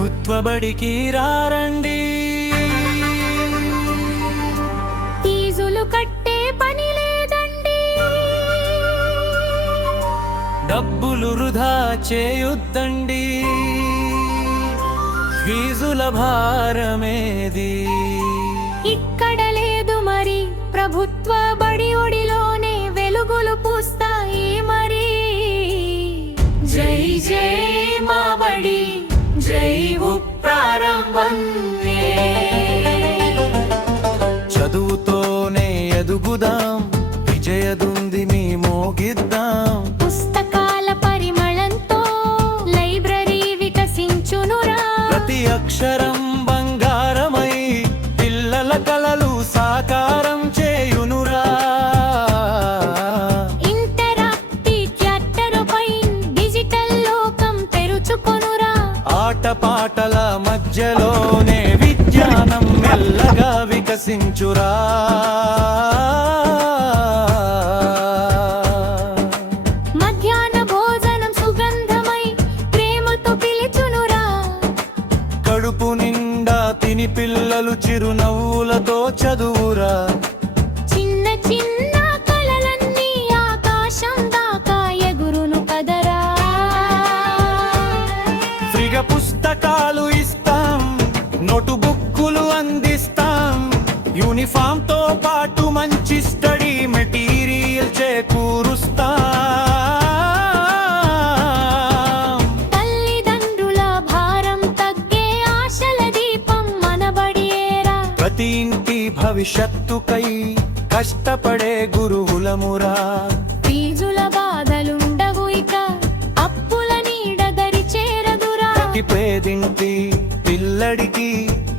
ప్రభుత్వ బడికి రారండి, ఫీజులు కట్టే పని లేదండి, డబ్బులు వృధా చేయొద్దండి, ఫీజుల భారమేది ఇక్కడ లేదు మరి. ప్రభుత్వ బడి ఒడిలోనే వెలుగులు పూస్తాయి మరి. జై జై మా బడి, జై ప్రారంభం. చదువుతోనే ఎదుగుదాం, విజయదుందిని మోగిద్దాం. పుస్తకాల పరిమళంతో లైబ్రరీ వికసించునురా. ప్రతి అక్షరం బంగారమై పిల్లల కలలు సాకారం చేయునురా. ఇంటరాక్టివ్ క్యారెక్టర్పై డిజిటల్ లోకం తెరుచుకొనురా. ఆటపాటల మధ్యలోనే విజ్ఞానం మెల్లగా వికసించురా. మధ్యాహ్న భోజనం సుగంధమై ప్రేమతో పిలుచునురా. కడుపు నిండా తిని పిల్లలు చిరునవ్వులతో చదువురా. చిన్న చిన్న కలలన్నీ ఆకాశం దాకా ఎగురును కదరా. ఫ్రీగా పుస్తకాలు ఇస్తాం, నోటు బుక్కులు అందిస్తాం, యూనిఫామ్ తో పాటు మంచి స్టడీ మెటీరియల్ చేకూరుస్తాం. తల్లిదండ్రుల భారం తగ్గే ఆశల దీపం మనబడియేరా. ప్రతి ఇంటి భవిష్యత్తుకై కష్టపడే గురువులమురా. ఫీజుల బాధలుండవు ఇక, అప్పుల నీడ దరి చేరదురా. ప్రతి పేదింటి పిల్లడికి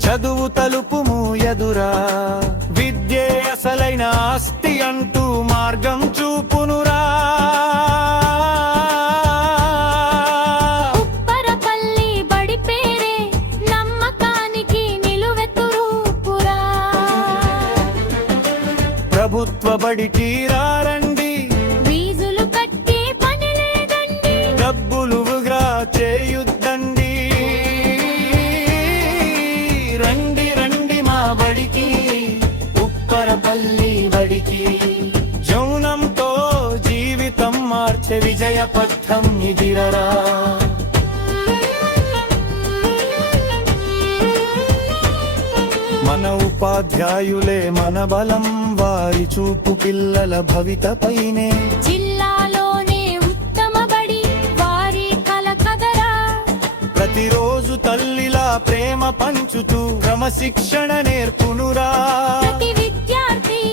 చదువు తలుపు మూయదురా. విద్యే అసలైన ఆస్తి అంటూ మార్గం చూపునురా. ఉప్పరపల్లి బడి పేరే నమ్మకానికి నిలువెత్తురూపురా. ప్రభుత్వ బడికి రారండి, ఫీజులు కట్టే పని లేదండి, డబ్బులు వృధా చేయొద్దండి. రండి రండి మా బడికి, ఉప్పరపల్లి బడికి. జౌనంతో జీవితం మార్చే విజయ పథం ఇదిరరా. మన ఉపాధ్యాయులే మన బలం, వారి చూపు పిల్లల భవితపైనే. జిల్లాలోనే ఉత్తమ బడి వారి కల కదరా. ప్రతిరోజు తల్లిలా ప్రేమ పంచుతూ క్రమశిక్షణ నేర్పునురా. ప్రతి విద్యార్థి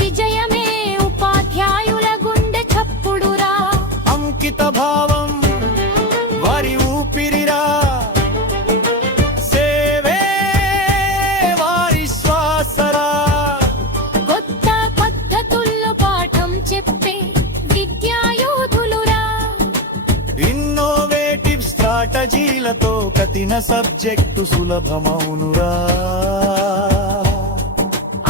విజయమే ఉపాధ్యాయుల గుండె చప్పుడురా. అంకిత భావం వారి ఊపిరిరా. సేవే వారి శ్వాసరా. కొత్త పద్ధతుల్లో పాఠం చెప్పే విద్యాయోధులురా. ఇన్నోవేటివ్ స్ట్రాటజీలతో కఠిన సబ్జెక్టు సులభమౌనురా.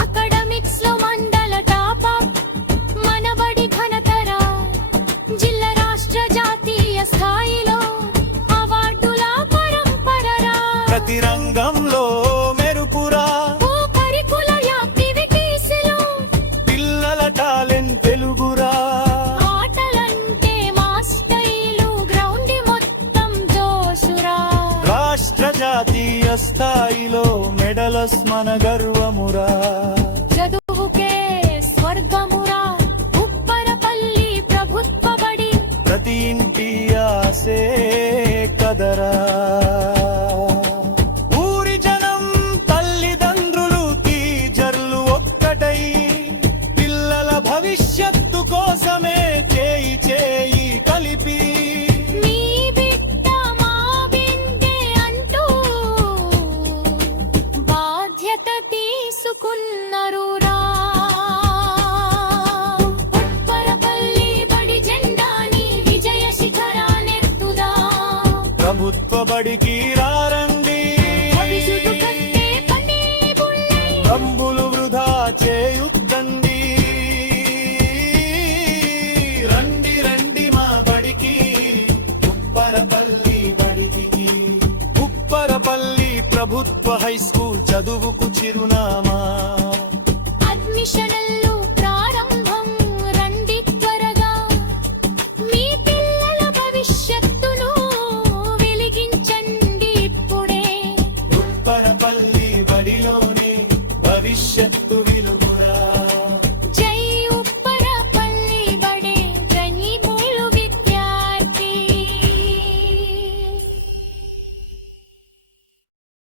అకాడమిక్స్ లో మండల టాపర్ మనబడి ఘనతరా. జిల్లా రాష్ట్ర జాతీయ స్థాయిలో అవార్డుల పరంపరరా. ప్రతి రంగంలో మెరుపురా. ఓ కరికులర్ యాక్టివిటీస్ లో పిల్లల టాలెంట్ తెలుగురా. ఆటలంటే మా స్టైలు, గ్రౌండ్ మొత్తం జోషురా. రాష్ట్ర జాతీయ స్థాయిలో మెడలస్ మన గర్వమురా. చదువుకే స్వర్గమురా. ఉప్పరపల్లి ప్రభుత్వ బడి ప్రతి ఇంటి ఆసే కదరా. ఊరి జనం తల్లిదండ్రులు టీచర్లు ఒక్కటై పిల్లల భవిష్యత్తు కోసమే చేయి చేయి కలిపి. మీ బిడ్డ మా బిడ్డే అంటూ బాధ్యత తీసుకున్నరురా. ఉప్పరపల్లి బడి జెండాని విజయ శిఖరానెత్తుదా. ప్రభుత్వ బడికి రారండి, భవిష్యత్తు కట్టే పని బుల్లై. రంబులు వృధా చేయొద్దండి. రండి రండి మా బడికి, ఉప్పరపల్లి బడికి. ఉప్పరపల్లి చదువుకు చిరునామా అడ్మిషన్లో